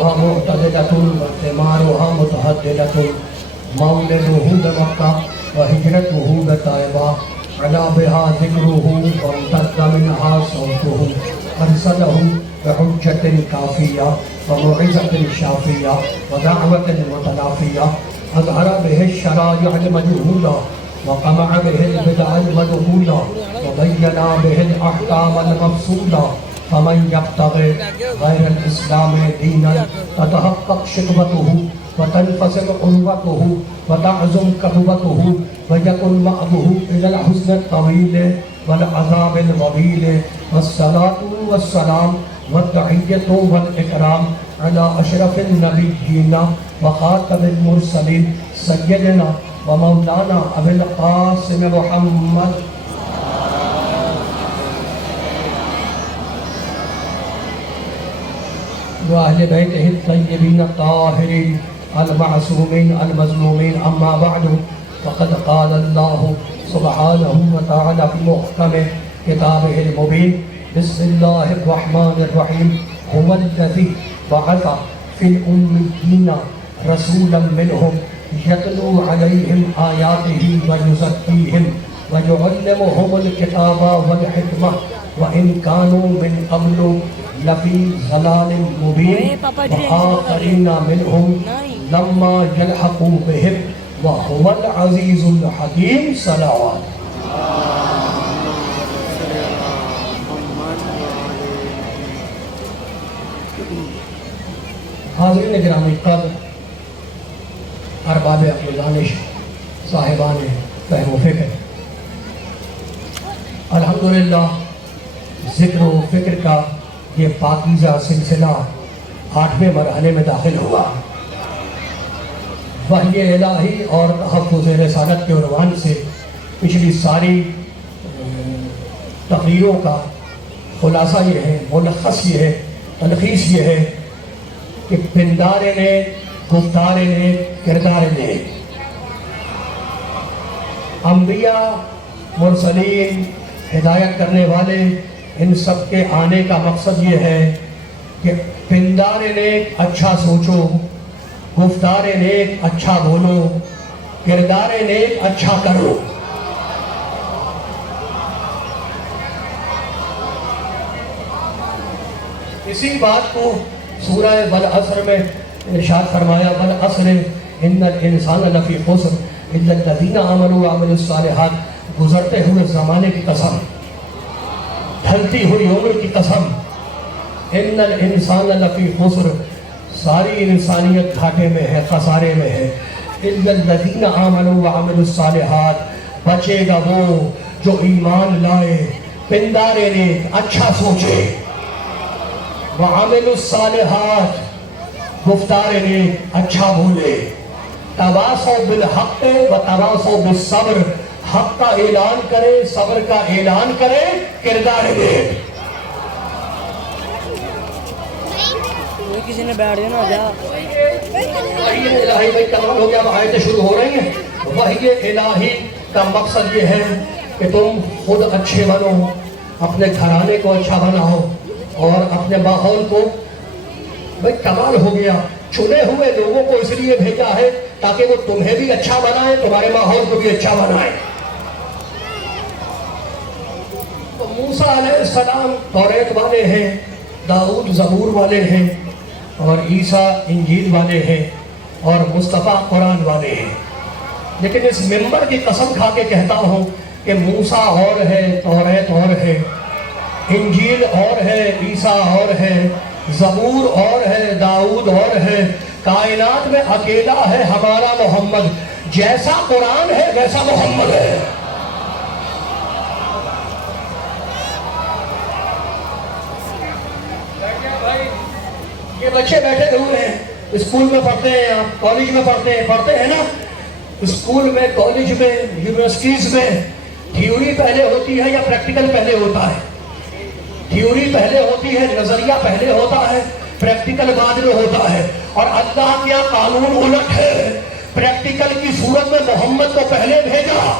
معتدلة وثمارها متهدلة مولده بمكة وهجرته بطائبة علا بها ذكره وامتد منها صوته أرسله بحجة كافية وموعظة شافية ودعوة متلافية أظهر به الشرائع المجهولة وقمع به البدع المدخولة وبين به الأحكام المفصولة فمن يبتغي غير الإسلام دينا تتحقق شقوته وتنفصل عروته وتعزم كربته ويكن مأبه إلى الحزن الطويل والعذاب الوبيل والصلاة والسلام والتحية والإكرام على أشرف النبيين وخاتم المرسلين سيدنا ومولانا أبي القاسم محمد وأهل بيته الطيبين الطاهرين المعصومين المظلومين أما بعد فقد قال الله سبحانه وتعالى في محكم كتابه المبين بسم الله الرحمن الرحيم هو الذي بعث في الأميين رسولا منهم يتلو عليهم آياته ويزكيهم ويعلمهم الكتاب والحكمة وإن كانوا من قبل لفي ضلال مبين وآخرين منهم لما يلحقوا بهم وهو العزيز الحكيم صلوات حاضرین گرامی قدر ارباب عقل و دانش صاحبان فہم و فکر الحمدللہ ذکر و فکر کا یہ پاکیزہ سلسلہ 8ویں مرحلے میں داخل ہوا وحی الہی اور تحفظ رسالت کے عنوان سے پچھلی ساری تقریروں کا خلاصہ یہ ہے ملخص یہ ہے تلخیص یہ ہے کہ پندار نے گفتار نے کردار نے انبیاء مرسلین ہدایت کرنے والے ان سب کے آنے کا مقصد یہ ہے کہ پندار نیک اچھا سوچو گفتار نیک اچھا بولو کردار نیک اچھا کرو اسی بات کو سورہ والعصر میں ارشاد فرمایا والعصر ان الانسان لفی خسر الا الذین آمنوا وعملوا الصالحات گزرتے ہوئے زمانے کی قسم ڈھلتی ہوئی عمر کی قسم ان الانسان لفی خسر ساری انسانیت گھاٹے میں ہے خسارے میں ہے الا الذین آمنوا وعملوا الصالحات بچے گا وہ جو ایمان لائے پندار نیک اچھا سوچے وعملوا الصالحات گفتار نیک اچھا بولے تواصوا بالحق و تواصوا بالصبر حق کا اعلان کرے صبر کا اعلان کرے کردار نیک کسی نے بیٹھ جانا جا وحی الہی بھائی کمال ہو گیا آیتیں شروع ہو رہی ہیں وحی الہی کا مقصد یہ ہے کہ تم خود اچھے بنو اپنے گھرانے کو اچھا بناؤ اور اپنے ماحول کو بھائی کمال ہو گیا چنے ہوئے لوگوں کو اس لیے بھیجا ہے تاکہ وہ تمہیں بھی اچھا بنائے تمہارے ماحول کو بھی اچھا بنائے تو موسیٰ علیہ السلام توریت والے ہیں داؤد زبور والے ہیں اور عیسیٰ انجیل والے ہیں اور مصطفیٰ قرآن والے ہیں لیکن اس ممبر کی قسم کھا کے کہتا ہوں کہ موسیٰ اور ہے توریت اور ہے انجیل اور ہے عیسیٰ اور ہے زبور اور ہے داؤد اور ہے کائنات میں اکیلا ہے ہمارا محمد جیسا قرآن ہے ویسا محمد ہے یہ بچے بیٹھے ہوئے ہیں اسکول میں پڑھتے ہیں آپ کالج میں پڑھتے ہیں نا اسکول میں کالج میں یونیورسٹیز میں تھیوری پہلے ہوتی ہے یا پریکٹیکل پہلے ہوتا ہے تھیوری پہلے ہوتی ہے نظریہ پہلے ہوتا ہے پریکٹیکل بعد میں ہوتا ہے اور اللہ کیا قانون الٹ ہے پریکٹیکل کی صورت میں محمد کو پہلے بھیجا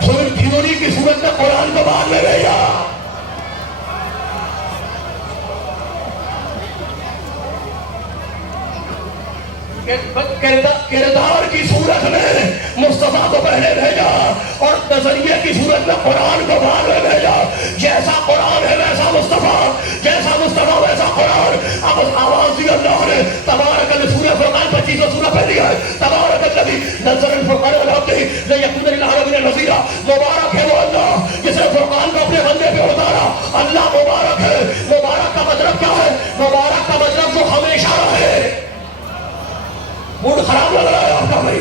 پھر تھیوری کی صورت میں قرآن کو بعد میں بھیجا کردار کی صورت میں مصطفیٰ کو پہلے بھیجا اور نظریے کی صورت میں قرآن کو بعد میں بھیجا. جیسا قرآن ہے ویسا مصطفیٰ, جیسا مصطفیٰ ویسا قرآن. اب آواز دی اللہ نے تبارک سورہ فرقان 25 سورہ پہلی ہے. تبارک الذی نزل الفرقان علی عبدہ لیکون للعالمین نذیرا. مبارک ہے وہ اللہ جس نے فرقان کو اپنے بندے پہ اتارا. اللہ مبارک ہے. مبارک کا مطلب کیا ہے؟ مبارک کا مطلب جو ہمیشہ رہے. موڈ خراب لگ رہا ہے آپ کا بھائی,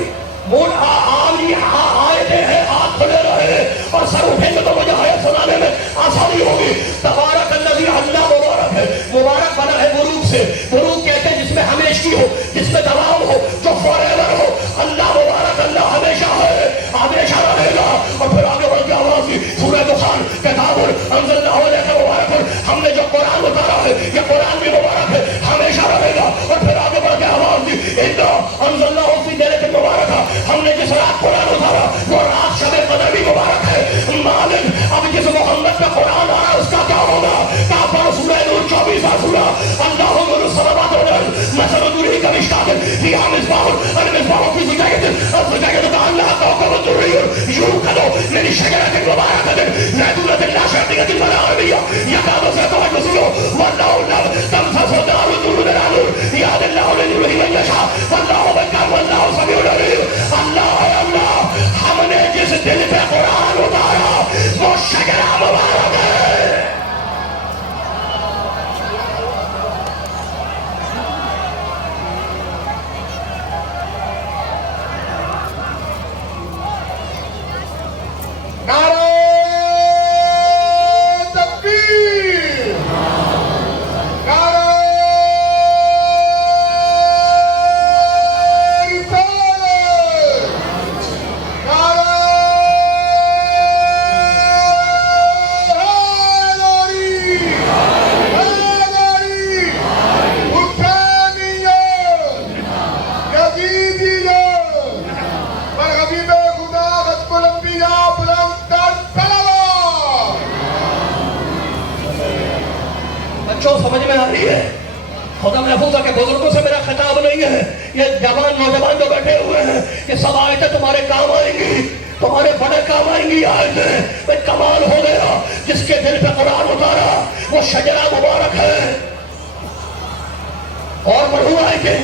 موڈ آمنی آیتیں ہیں, ہاتھ کھلے رہے اور سر اٹھیں گے تو مجھے آیت سنانے میں آسانی ہوگی. تبارک الذی, اللہ مبارک ہے. مبارک بنا ہے بروک سے. بروک کہتے ہیں جس میں ہمیشگی ہو, جس میں دوام ہو, جو فار ایور ہو. اللہ مبارک, اللہ ہمیشہ ہے, ہمیشہ رہے گا. اور پھر آگے بڑھ کے آواز دی سورہ دخان کتاب انزلناہ الیک مبارک. ہم نے جو قرآن اتارا ہے یہ قرآن بھی مبارک ہے, ہمیشہ رہے گا. اور پھر آگے بڑھ کے آواز دی انزلناہ فی لیلۃ مبارکہ. ہم نے جس رات قرآن اتارا وہ رات شب قدر بھی مبارک ہے. مالک اب جس محمد پہ قرآن آ رہا اس کا کیا ہوگا؟ کافر سورہ نور 24واں سورہ. اللہ نور السماوات والارض مثل نورہ کمشکاۃ فیہا مصباح المصباح فی زجاجۃ الزجاجۃ کأنہا کوکب درّی یوقد من شجرۃ مبارکۃ زیتونۃ لا شرقیۃ ولا غربیہ یکاد زیتها یضیء والنار تمسس النار نور علی نور یهدی اللہ لنورہ من یشاء واللہ بصیر واللہ سمیع علیم. اللہ ہے اللہ, ہم نے جس دل پہ قرآن اتارا وہ شجرہ مبارک ہے. نعرہ تکبیر, نعرہ رسالت, نعرہ حیدری, حیدری, حسینیت, یزیدیت, مرغبی خدا ختم الانبیاء بچوں سمجھ میں آ رہی ہے؟ خدا محفوظ ہے کہ بزرگوں سے میرا خطاب نہیں ہے. یہ جوان نوجوان جو بیٹھے ہوئے ہیں یہ سب آیتیں تمہارے کام آئیں گی, تمہارے بڑے کام آئیں گی. آیتیں بھائی کمال ہو گیا. جس کے دل پہ قرآن اتارا وہ شجرہ مبارک ہے. اور پڑھوں آیتیں,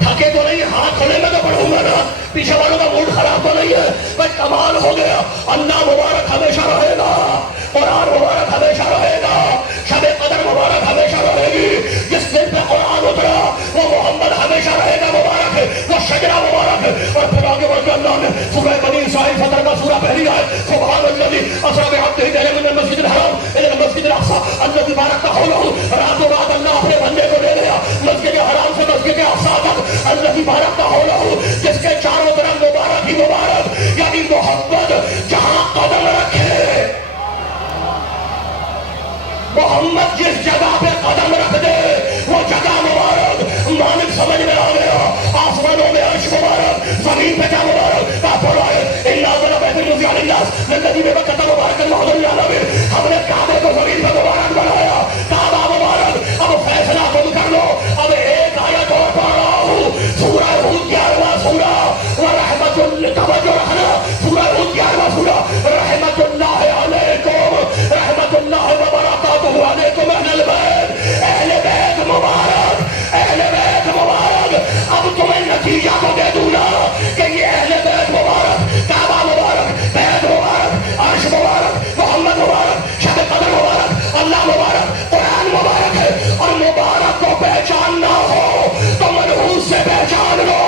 تھکے تو نہیں, ہاتھ کھلے میں تو پڑھوں گا نا. پیچھے والوں کا موڈ خراب تو نہیں ہے. بھائی کمال ہو گیا. اللہ مبارک ہمیشہ رہے گا, قرآن مبارک ہمیشہ رہے گا, شب قدر مبارک ہمیشہ رہے گی. جس دن پہ قرآن اترا وہ محمد ہمیشہ رہے گا مبارک ہے, وہ شجرہ مبارک ہے. اور پھر آگے بڑھ کے اللہ نے سورہ بنی اسرائیل فطر کا سورہ پہلی ہے. سبحان الذی اسری بعبدہ لیلا من المسجد الحرام الی المسجد الاقصی الذی بارکنا حولہ. راتوں رات اللہ اپنے بندے کو لے گیا مسجد حرام سے مسجد اقصی تک. الذی بارکنا حولہ, جس کے چاروں طرف مبارک ہی مبارک, یعنی محمد جہاں قدم رکھے, محمد جس جگہ پہ قدم رکھ دے وہ جگہ مبارک. مالک سمجھ میں آ گیا. آسمانوں میں عرش مبارک, زمین پہ کیا مبارک. کافر آئے اِنَّا ذَلَ بَيْتِ الْمُزِيَ لِلنَّاسِ لَلَّذِي بِبَكَّةَ مُبَارَكًا وَهُدًى لِّلْعَالَمِينَ. ہم نے کعبے کو زمین پہ مبارک بنایا, کعبہ مبارک. اب فیصلہ تم کر لو. اب ایک آیت اور پڑھ رہا ہوں, سورہ ہود 11واں سورہ, وَرَحْمَةٌ, توجہ رکھنا, سورہ ہود 11واں سورہ. رحمت اللہ علیکم, رحمت اللہ وبرکاتہ علیکم اہل البیت, اہل بیت مبارک, اہل بیت مبارک. اب تمہیں نتیجہ تو دے دوں نا کہ یہ اہل بیت مبارک, کعبہ مبارک, بیت مبارک, عرش مبارک, محمد مبارک, شب قدر مبارک, اللہ مبارک, قرآن مبارک ہے. اور مبارک کو پہچاننا ہو تو منحوس سے پہچان لو.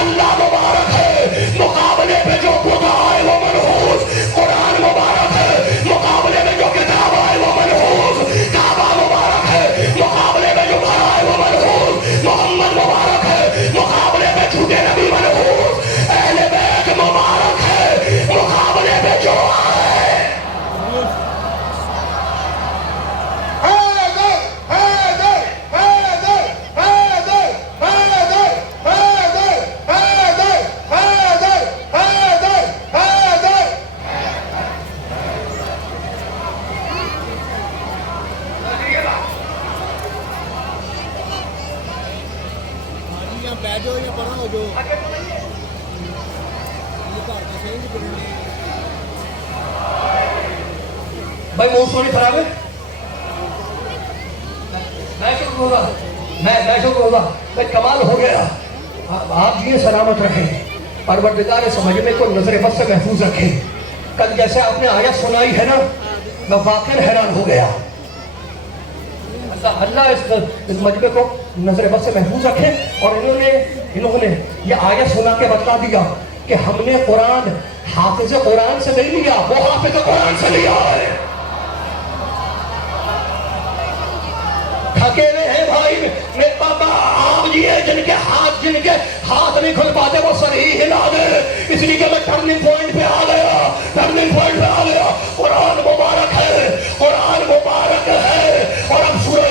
اللہ مبارک ہے, مقابلے پہ جو بت آئے وہ منحوس. قرآن مبارک ہے, مقابلے میں جو کتاب آئے وہ منحوس. کعبہ مبارک ہے, مقابلے میں جو گھر آئے وہ منحوس. محمد مبارک ہے, مقابلے میں جھوٹے نبی منحوس. اہل بیت مبارک ہے, مقابلے میں جو آئے. یا بیٹھ جاؤ یا پڑھا ہو جو گھر کا صحیح نہیں پڑھنے بھائی موسم تھوڑی خراب ہے. میں شکر ہوگا میں شکر ہوگا میں کمال ہو گیا. آپ یہ سلامت رکھیں, پروردگار سمجھنے کو نظر بد سے محفوظ رکھیں. کل جیسے آپ نے آیت سنائی ہے نا, میں واقعی حیران ہو گیا. اللہ اس مجمع کو نظر بد سے محفوظ رکھے. اور انہوں نے یہ آیت سنا کے بتا دیا کہ ہم نے قرآن حافظ قرآن سے نہیں لیا, وہ حافظ قرآن سے لیا ہے. تھکے ہوئے ہیں بھائی میرے پاپا, آپ جی ہیں جن کے ہاتھ نہیں کھل پاتے وہ سر ہی ہلا دے. اس لیے کہ میں ٹرننگ پوائنٹ پہ آ گیا. قرآن مبارک ہے, قرآن مبارک ہے. اور اب سورہ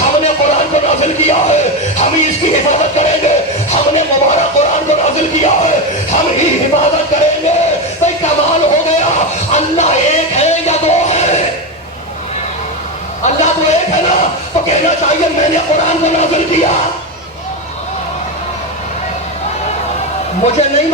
ہم نے قرآن کو نازل کیا ہے, ہم ہی اس کی حفاظت کریں گے. ہم نے مبارک قرآن کو نازل کیا ہے, ہم ہی حفاظت کریں گے. بھائی کمال ہو گیا. اللہ ایک ہے یا دو ہے؟ اللہ تو ایک ہے نا, تو کہنا چاہیے میں نے قرآن کو نازل کیا. مجھے نہیں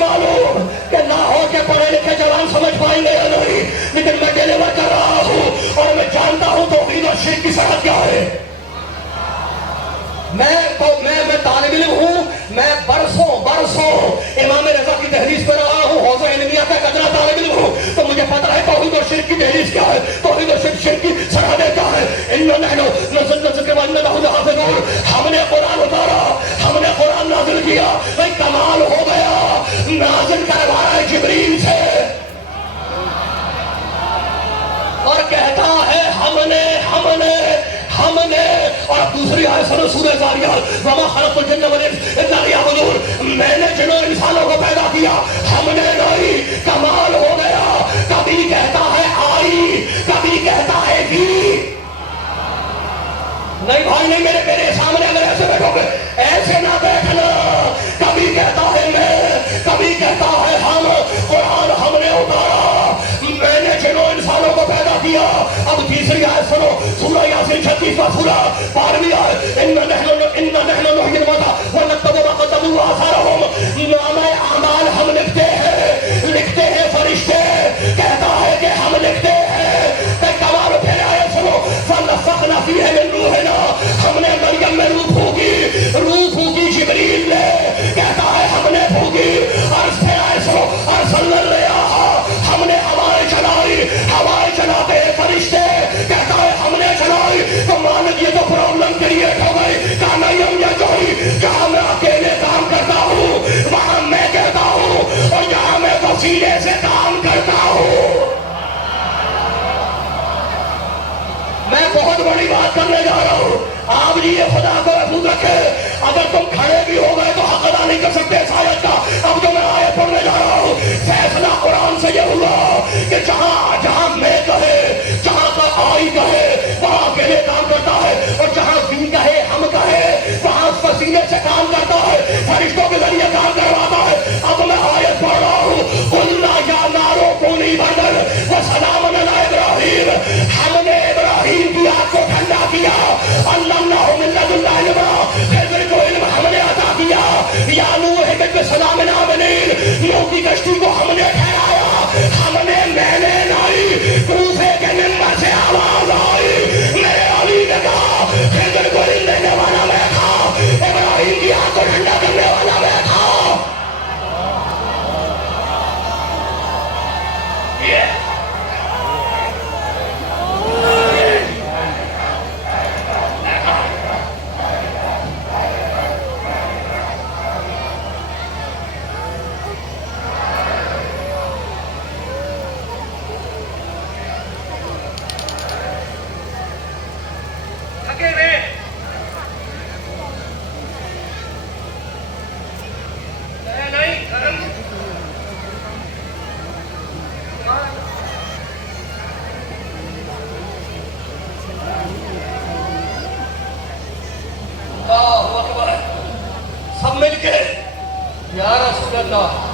معلوم کہ لاہور کے پڑھے لکھے جوان سمجھ پائیں گے یا نہیں, لیکن میں ڈیلیور کر رہا ہوں اور میں جانتا ہوں توحید اور شرک کی سرحد کیا ہے. میں طالب علم ہوں, میں برسوں امام رضا کی تحریس پہ رہا ہوں, حوزہ علمیہ کا قدرہ طالب علم ہوں, تو مجھے پتا ہے توحید اور شرک کی تحریس کیا ہے, توحید اور شرک کی سرحدیں کیا ہے. ہم نے قرآن اتارا, ہم نے قرآن نازل کیا. بھائی کمال ہو گیا. نازل کروایا ہے جبریل سے اور کہتا ہے ہم نے. اور دوسری آیت سنو سورہ زاریات, وما خلقت الجن والانس الا لیعبدون. میں نے جنوں انسانوں کو پیدا کیا, ہم نے نہیں. کمال ہو گیا. کبھی کہتا ہے آئی, کبھی کہتا ہے بھی. نہیں بھائی نہیں, میرے سامنے اگر ایسے بیٹھو گے ایسے نہ بیٹھنا. کبھی کہتا ہے میں, کبھی کہتا ہے ہم. قرآن ہم نے اتارا, میں نے جنوں انسانوں کو پیدا کیا. اب تیسری آیت سنو, سورہ یاسین 36واں سورہ 12ویں آیت, اِنَّا نَحْنُ نُحْيِي الْمَوْتَىٰ وَنَكْتُبُ مَا قَدَّمُوا وَآثَارَهُمْ. نامۂ اعمال ہم لکھتے ہیں فرشتے. کہتا ہے کہ ہم لکھتے ہیں. کمال. پھر آیت سنو, فَنَفَخْنَا فِيهِ مِن رُوحِنَا. ہم نے مریم میں روح پھونکی جبریل نے. کہتا ہے ہم نے پھونکی. اور پھر آیت سنو, أَرْسَلْنَا الرِّيَاحَ. ہم نے ہوائیں چلاتے ہیں فرشتے. کہتا ہے ہم نے چلائی. تو مالک یہ تو پرابلم کریٹ ہو گئی. کانیم یا جوئی, جہاں میں اکیلے کام کرتا ہوں وہاں میں کہتا ہوں, اور جہاں میں وسیلے سے کام کرتا ہوں. میں بہت بڑی بات کرنے جا رہا ہوں. آپ جی یہ خدا کو محفوظ رکھے. اگر تم کھڑے بھی ہو گئے تو حق ادا نہیں کر سکتے اس آیت کا. اب جو میں آیت پڑھنے جا رہا ہوں, فیصلہ قرآن سے یہ ہوا کہ جہاں میں کہے, جہاں کا آئی کہے وہاں اکیلے کام کرتا ہے, اور جہاں بھی کہے ہم کہے وہاں وسیلے سے کام کرتا ہے, فرشتوں کے ذریعے کام کرواتا ہے. اب میں آیت پڑھ رہا ہوں, قُلْنَا يَا نَارُ كُونِي بَرْدًا وَسَلَامًا عَلَىٰ إِبْرَاهِيمَ. ہم نے ابراہیم کی آگ کو ٹھنڈا کیا. علمناه من لدنا علما, خضر کو علم ہم نے عطا کیا. یا نوح اہبط بسلام آمنین, نوح کی کشتی کو ہم نے ٹھہرایا. میں نے نہیں, کوفے کے ممبر سے آواز آئی, میرے علی نے کہا خضر کو علم دینے والا میں تھا, ابراہیم کی آگ کو ٹھنڈا کرنے والا میں تھا. سب مل کے یا رسول اللہ.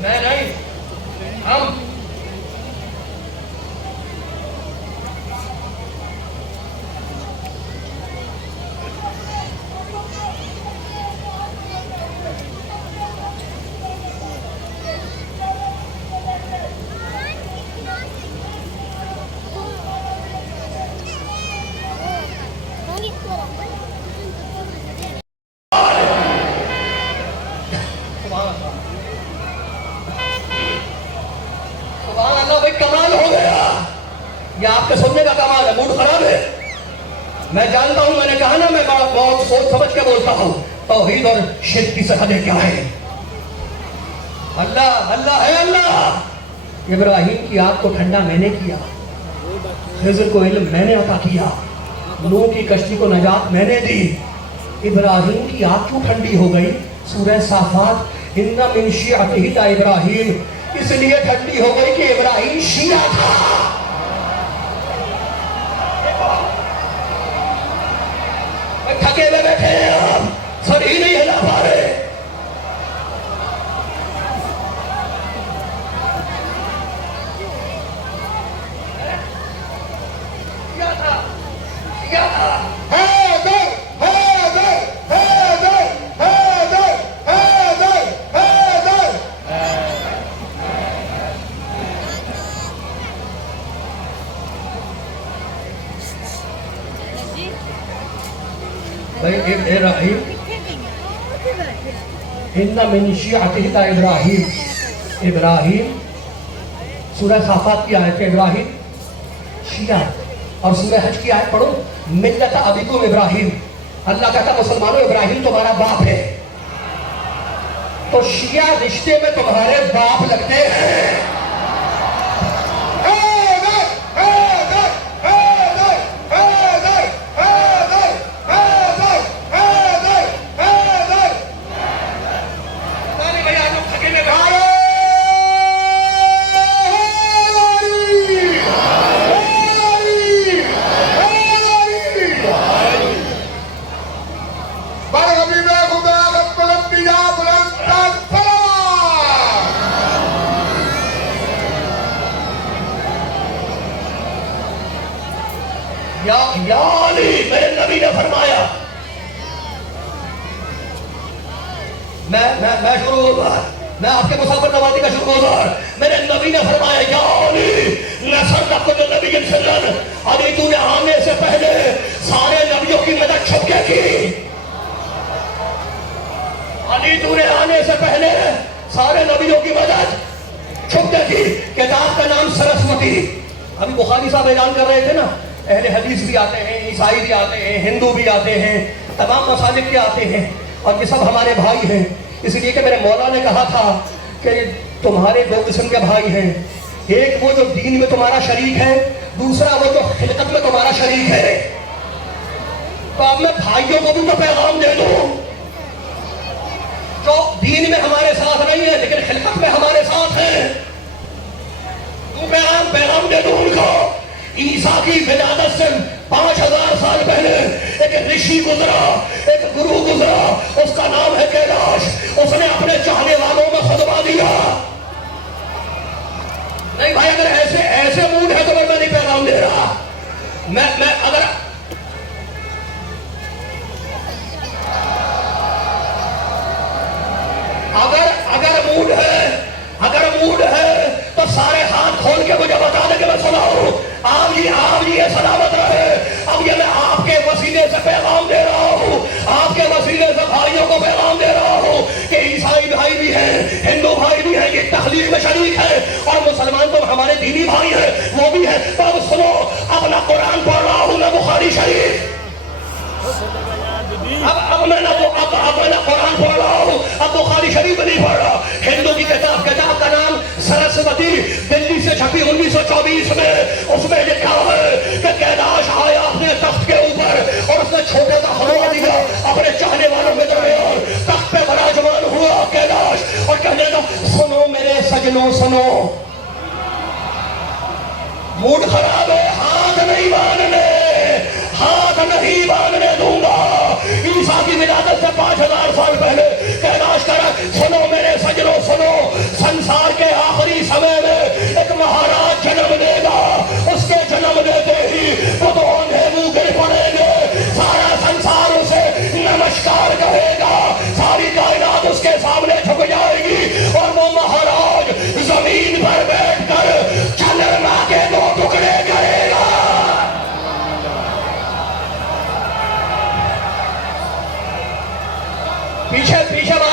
میں نہیں، ہم سبحان اللہ بھائی کمال ہو گیا. یہ آپ کے سننے کا کمال ہے. موڈ خراب ہے میں جانتا ہوں. میں نے کہا نا میں بہت سوچ سمجھ کے بولتا ہوں. توحید اور شرک کی سرحدیں کیا ہے؟ اللہ اللہ ہے اللہ. ابراہیم کی آگ کو ٹھنڈا میں نے کیا, خضر کو علم میں نے عطا کیا, نوح کی کشتی کو نجات میں نے دی. ابراہیم کی آگ کیوں ٹھنڈی ہو گئی؟ سورہ صافات, ان من شیعتہ ابراہیم, اس لیے ٹھنڈی ہو گئی کہ ابراہیم شیعہ تھا. تھکے ہوئے بیٹھے ہیں ہم, سر ہی نہیں ہلا پا رہے. ابراہیم ان من شیعتہ ابراہیم, ابراہیم سورہ صافات کی آیت ہے. ابراہیم شیعہ, اور سورہ حج کی آیت پڑھو, ملت ابیکم ابراہیم. اللہ کہتا مسلمانوں ابراہیم تمہارا باپ ہے. تو شیعہ رشتے میں تمہارے باپ لگتے ہیں. یا علی, میرے نبی نے فرمایا, میں شروع ہوگا, میں آپ کے مسافر نوازی کا شروع ہوگا. میرے نبی نے فرمایا یا علی نصر لکم النبی صلی اللہ علیہ وسلم, علی تو نے آنے سے پہلے سارے نبیوں کی مدد چھپ کے کی. علی تو نے آنے سے پہلے سارے نبیوں کی مدد چھپ کے کی. کتاب کا نام سرسوتی. ابھی بخاری صاحب اعلان کر رہے تھے نا, اہل حدیث بھی آتے ہیں, عیسائی بھی آتے ہیں, ہندو بھی آتے ہیں, تمام مسالک کے آتے ہیں, اور یہ سب ہمارے بھائی ہیں. اس لیے کہ میرے مولا نے کہا تھا کہ تمہارے دو قسم کے بھائی ہیں, ایک وہ جو دین میں تمہارا شریک ہے, دوسرا وہ جو خلقت میں تمہارا شریک ہے. تو اب میں بھائیوں کو بھی تو پیغام دے دوں جو دین میں ہمارے ساتھ نہیں ہے لیکن خلقت میں ہمارے ساتھ ہیں. تو پیغام دے دوں ان کو. عیسیٰ کی ولادت سے 5000 سال پہلے ایک رشی گزرا, ایک گرو گزرا, اس کا نام ہے کیلاش. اس نے اپنے چاہنے والوں میں خطبہ دیا. نہیں بھائی, اگر ایسے موڈ ہے تو میں نہیں پیغام دے رہا. میں اگر موڈ ہے تو سارے ہاتھ کھول کے مجھے بتا دیں کہ میں سناؤں. آپ جی یہ سلامت رہے. اب یہ میں آپ کے وسیلے سے پیغام دے رہا ہوں, آپ کے وسیلے سے بھائیوں کو پیغام دے رہا ہوں کہ عیسائی بھائی بھی ہیں, ہندو بھائی بھی ہیں, یہ تخلیق میں شریک ہے, اور مسلمان تو ہمارے دینی بھائی ہیں, وہ بھی ہیں. تو اب سنو, اپنا قرآن پڑھ رہا ہوں میں بخاری شریف. اب میں قرآن پڑھ رہا ہوں, اب بخاری شریف نہیں پڑھ رہا. ہندو کی کتاب کا نام سرسوتی, دلی سے چھپی 1924 میں. اس میں لکھا ہے کہ کیلاش آیا اپنے تخت کے اوپر اور اس نے چھوٹے کا خطبہ دیا اپنے چاہنے والوں کے درمیان. تخت پہ براجمان ہوا کیلاش اور کہنے لگا, سنو میرے سجنوں سنو, موڈ خراب ہے, ہاتھ نہیں باندھنے دوں گا. عیسیٰ کی ولادت سے 5000 سال پہلے کیلاش کرا, سنو میرے سجنوں سنو, سنسار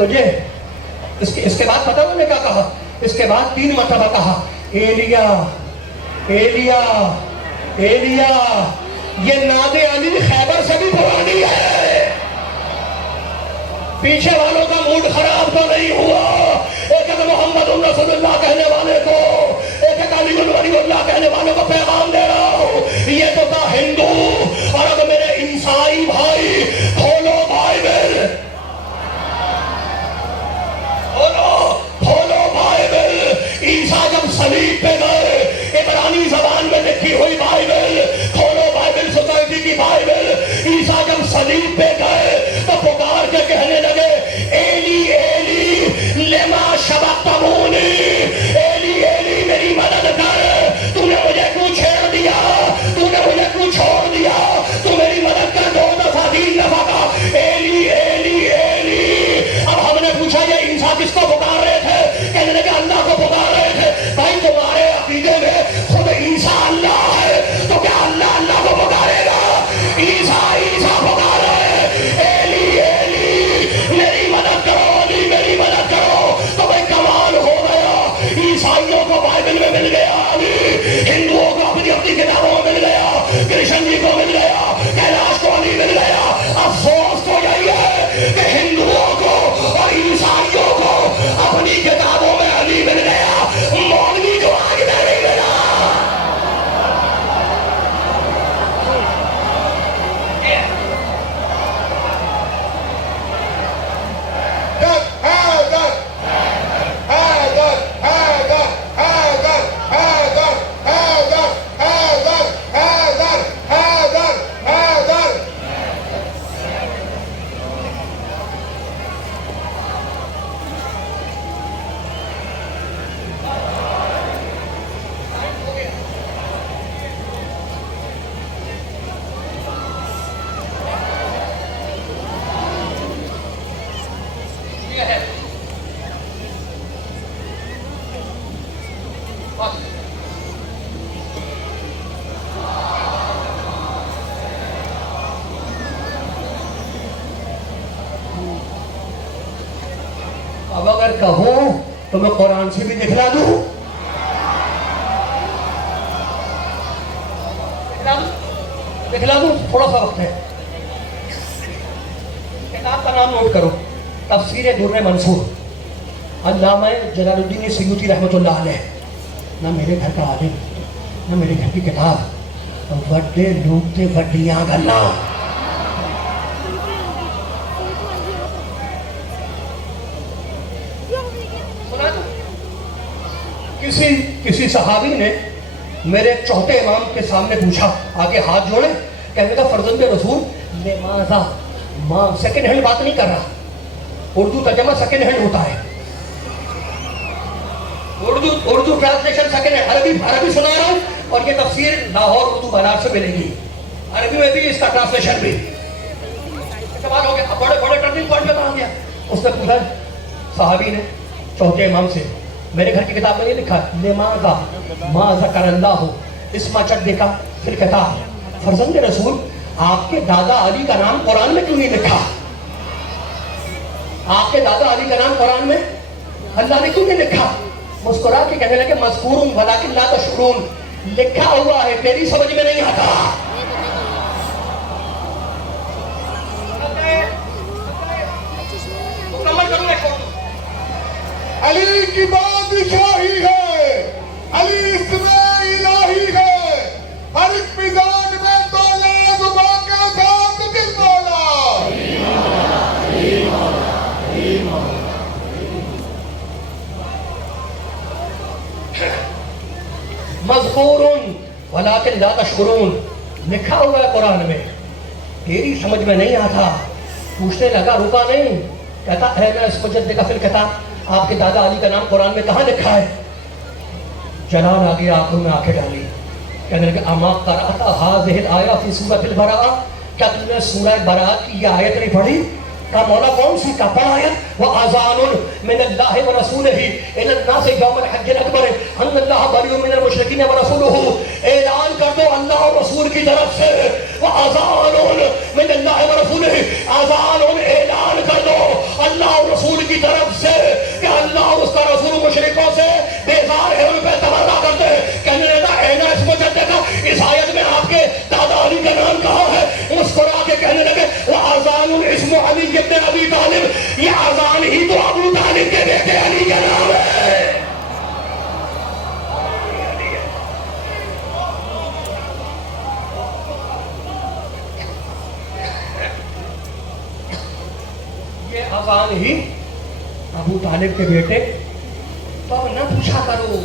تجھے اس کے بعد پتہ انہوں نے کیا کہا؟ اس کے بعد 3 مرتبہ کہا ایلیا ایلیا ایلیا. یہ ناد علی خیبر سے بھی پرانی ہے. پیچھے والوں کا موڈ خراب تو نہیں ہوا. ایک محمد رسول اللہ کہنے والے کو، ایک علی ولی اللہ کہنے والوں کو پیغام دے رہا ہوں. یہ تو تھا ہندو، اور اب میرے عیسائی بھائی کھولو بائبل، کھولو بائبل. عیسیٰ جب صلیب پہ گئے، عبرانی زبان میں لکھی ہوئی بائبل کھولو، بائبل سوسائٹی کی بائبل. عیسیٰ جب صلیب پہ گئے تو پکار کے کہنے لگے ایلی ایلی لما شبقتمونی، ایلی ایلی میری مدد کر، تو نے مجھے کیوں چھیڑ دیا، تو نے مجھے کیوں چھوڑ دیا، تو میری مدد کر. 2 دفعہ 3 دفعہ کا ایلی ایلی ایلی. اب ہم نے پوچھا یہ عیسیٰ کس کو پکار رہے تھے؟ کہنے لگے اللہ کو پکار رہے تھے. بھائی تمہارے عقیدے میں خود عیسیٰ اللہ ہے تو کیا اللہ اللہ کو پکارے گا؟ عیسیٰ عیسیٰ پکار رہے ایلی ایلی میری مدد کرو، علی میری مدد کرو. تو بھائی کمال ہو گیا. عیسائیوں کو بائبل میں مل گیا علی، ہندوؤں کو اپنی اپنی کتابوں میں مل گیا، کرشن جی کو مل گیا، کیلاش کو علی مل گیا. افسوس تو یہی ہے کہ ہندوؤں کو اور عیسائیوں کو اپنی کتابوں میں علی مل گیا، مولوی جو آج میں نہیں ملا. اب اگر کہوں تو میں قرآن سے بھی دکھلا دوں. دکھلا دوں تھوڑا سا وقت ہے. کتاب کا نام نوٹ کرو، تفسیر در منصور، علامہ جلال الدین سیوطی رحمۃ اللہ علیہ. نہ میرے گھر کا عالم، نہ میرے گھر کی کتاب، وڈے لوگ تے وڈیاں گلا. کسی صحابی نے میرے چوتھے امام کے سامنے پوچھا، آگے ہاتھ جوڑے، کہنے کا فرزند رسول لماذا، ماں سیکنڈ ہینڈ بات نہیں کر رہا، اردو ترجمہ سیکنڈ ہینڈ ہوتا ہے، اردو ٹرانسلیشن سیکنڈ ہینڈ. عربی سنا رہا ہوں، اور یہ تفسیر لاہور اردو بازار سے ملے گی، عربی میں بھی اس کا ٹرانسلیشن بھی. کمال ہو گیا، بڑے بڑے ٹرننگ پوائنٹ پہ کہاں گیا. اس نے پوچھا صحابی نے چوتھے امام سے، میرے گھر کی کتاب میں یہ لکھا لماذا ما ذکر اللہ اسم جدک فی الکتاب، فرزند رسول آپ کے دادا علی کا نام قرآن میں کیوں نہیں لکھا؟ آپ کے دادا علی کا نام قرآن میں اللہ نے کیوں نہیں لکھا؟ مسکرا کے کہنے لگے مذکور ولکن لا تشعرون، لکھا ہوا ہے تیری سمجھ میں نہیں آتا. علی کی بادشاہی ہے، علی اسم الہی ہے، ہر ایک میدان میں تولا زباں کے ساتھ دل مولا. مذکور ولکن لا تشعرون، لکھا ہوا ہے قرآن میں، تیری سمجھ میں نہیں آتا. پوچھنے لگا، رکا نہیں، کہتا اے نا اسم جدک فی الکتاب، آپ کے دادا علی کا نام قرآن میں کہاں لکھا ہے؟ جلال آ گیا، آنکھوں میں آنکھیں ڈالی، کہنے لگے اما قرأت هذه الآیہ فی سورۃ البراءہ، کیا تم نے سورہ براءت کی یہ آیت نہیں پڑھی؟ کہا مولا کون سی؟ کا پڑھا آیت وَأَذَانٌ مِّنَ اللَّهِ وَرَسُولِهِ إِلَى النَّاسِ يَوْمَ الْحَجِّ الْأَكْبَرِ أَنَّ اللَّهَ بَرِيءٌ مِّنَ الْمُشْرِكِينَ وَرَسُولُهُ، اعلان کر دو اللہ اور رسول کی طرف سے، وَأَذَانٌ مِّنَ اللَّهِ وَرَسُولِهِ، اذان اعلان کر دو اللہ اور رسول کی طرف سے کہ اللہ اور اس کا رسول مشرکوں سے بیزار ہے، ان پہ تبرہ کرتے ہیں. کہنے لگا اینا اس مجدد، اس آیت میں آپ کے دادا علی کا نام کہا ہے. مسکرا کے کہنے لگے وَأَذَانٌ اسْمُ عَلِيِّ بْنِ أَبِي طَالِبٍ، یہ اذان ہی تو ابو طالب کے بیٹے علی کا نام ہے. یہ اذان ہی ابو طالب کے بیٹے. تو اب نہ پوچھا کرو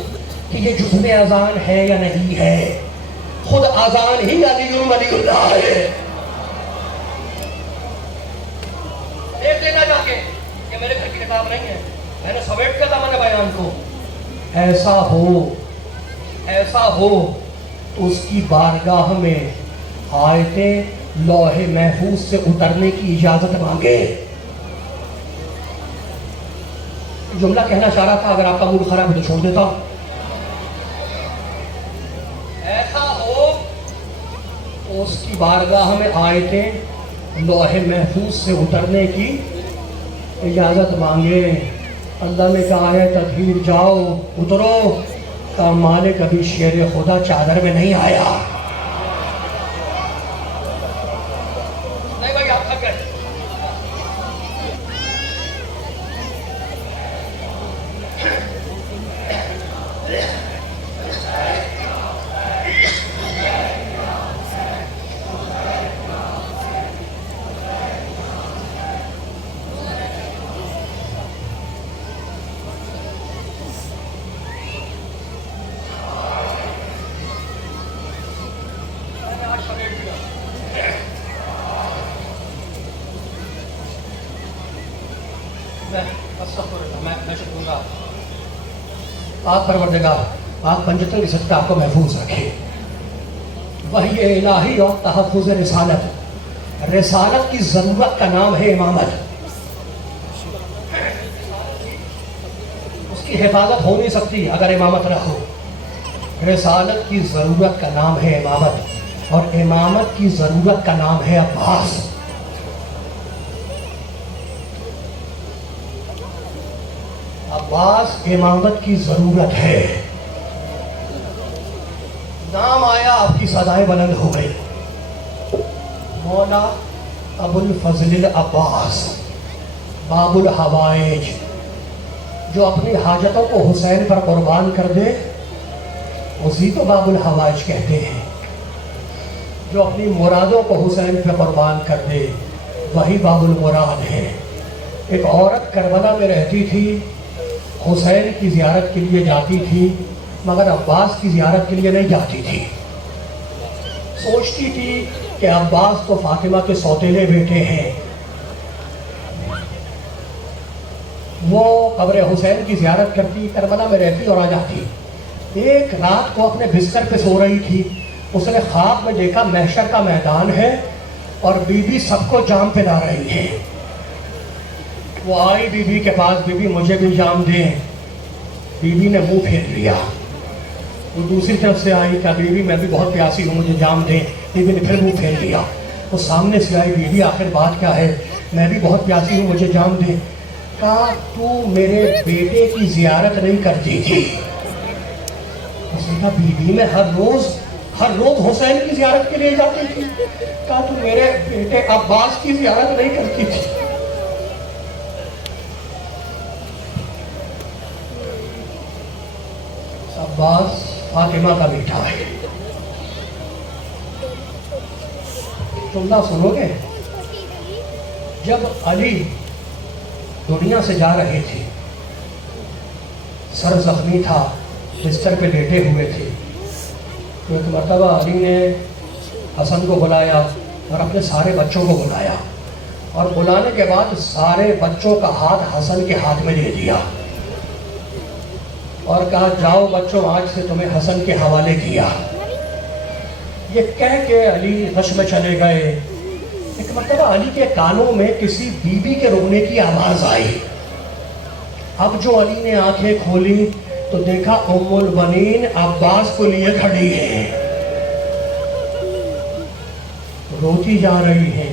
کہ یہ جزو اذان ہے یا نہیں ہے، خود اذان ہی علی ولی اللہ ہے. دیکھ لینا جا کے، یہ میرے گھر کی کتاب نہیں ہے، میں نے سمیٹ کیا تھا میں نے بیان کو. ایسا ہو تو اس کی بارگاہ میں آیتیں لوح محفوظ سے اترنے کی اجازت مانگے. جملہ کہنا چاہ رہا تھا، اگر آپ کا موڈ خراب ہے تو چھوڑ دیتا ہوں. ایسا ہو تو اس کی بارگاہ میں آیتیں لوح محفوظ سے اترنے کی اجازت مانگے. اللہ نے کہا ہے تطہیر جاؤ اترو. کا مالک ابھی شیر خدا چادر میں نہیں آیا. نہیں بھائی آپ تھک گئے. آپ پروردگار آپ پنجتن کی صدقہ آپ کو محفوظ رکھے. وحی الہی اور تحفظ رسالت. رسالت کی ضرورت کا نام ہے امامت. اس کی حفاظت ہو نہیں سکتی اگر امامت نہ ہو. رسالت کی ضرورت کا نام ہے امامت، اور امامت کی ضرورت کا نام ہے عباس. عباس امامت کی ضرورت ہے. نام آیا آپ کی صدائیں بلند ہو گئی. مولا ابو الفضل العباس باب الحوائج، جو اپنی حاجتوں کو حسین پر قربان کر دے اسی کو باب الحوائج کہتے ہیں. جو اپنی مرادوں کو حسین پر قربان کر دے وہی باب المراد ہے. ایک عورت کربلا میں رہتی تھی، حسین کی زیارت کے لیے جاتی تھی مگر عباس کی زیارت کے لیے نہیں جاتی تھی. سوچتی تھی کہ عباس تو فاطمہ کے سوتیلے بیٹے ہیں. وہ قبر حسین کی زیارت کرتی، کربلا میں رہتی اور آ جاتی. ایک رات کو اپنے بستر پہ سو رہی تھی، اس نے خواب میں دیکھا محشر کا میدان ہے اور بی بی سب کو جام پلا رہی ہے. وہ آئی بی بی کے پاس، بی بی مجھے بھی جام دیں. بی بی نے منہ پھیر لیا. وہ دوسری طرف سے آئی، کہا بی بی میں بھی بہت پیاسی ہوں مجھے جام دیں. بی بی نے پھر منہ پھیر لیا. وہ سامنے سے آئی، بی بی آخر بات کیا ہے؟ میں بھی بہت پیاسی ہوں مجھے جام دیں. کہا تو میرے بیٹے کی زیارت نہیں کرتی تھی؟ اس نے کہا بی بی میں ہر روز حسین کی زیارت کے لیے جاتی تھی. کہا تو میرے بیٹے عباس کی زیارت نہیں کرتی تھی. عباس فاطمہ کا بیٹا ہے. جملہ سنو گے؟ جب علی دنیا سے جا رہے تھے، سر زخمی تھا، بستر پہ لیٹے ہوئے تھے، تو ایک مرتبہ علی نے حسن کو بلایا اور اپنے سارے بچوں کو بلایا، اور بلانے کے بعد سارے بچوں کا ہاتھ حسن کے ہاتھ میں دے دیا اور کہا جاؤ بچوں آج سے تمہیں حسن کے حوالے کیا. یہ کہہ کے علی غش میں چلے گئے. ایک مرتبہ علی کے کانوں میں کسی بی بی کے رونے کی آواز آئی. اب جو علی نے آنکھیں کھولی تو دیکھا ام البنین عباس کو لیے کھڑی ہے، روتی جا رہی ہے.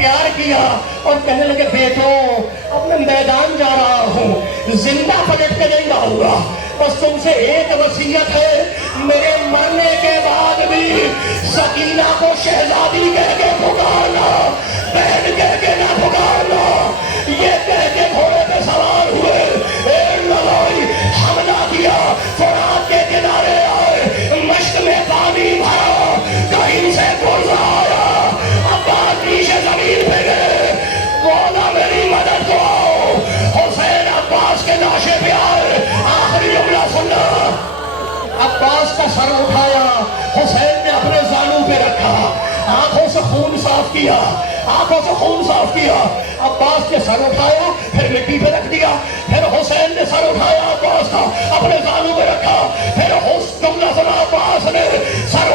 پیار کیا اور کہنے لگے بیٹو اب میں میدان جا رہا ہوں، زندہ پلٹ کے نہیں آؤں گا، بس تم سے ایک وصیت ہے، میرے مرنے کے بعد بھی سکینہ کو شہزادی کہہ کے پکارنا، بہن کہہ کے نہ پکارنا۔ یہ کہہ کے گھوڑے پہ سوار ہوئے، ایک لڑائی حملہ کیا، فرات کے کنارے آئے، مشک میں پانی بھرا، کہیں سے گزرا آیا، عباس نیچے زمین پہ گئے، بولا میری مدد کو آؤ، حسین عباس کے ناشے پہ آئے، آخری جملہ سننا، عباس کا سر اٹھایا، حسین نے اپنے زانو پہ رکھا، آنکھوں سے خون صاف کیا، آنکھوں سے خون صاف کیا، عباس نے سر اٹھایا، پھر مٹی پہ رکھ دیا، پھر حسین نے سر اٹھایا عباس کا، اپنے زانو پہ رکھا، پھر جملہ سنا، عباس نے سر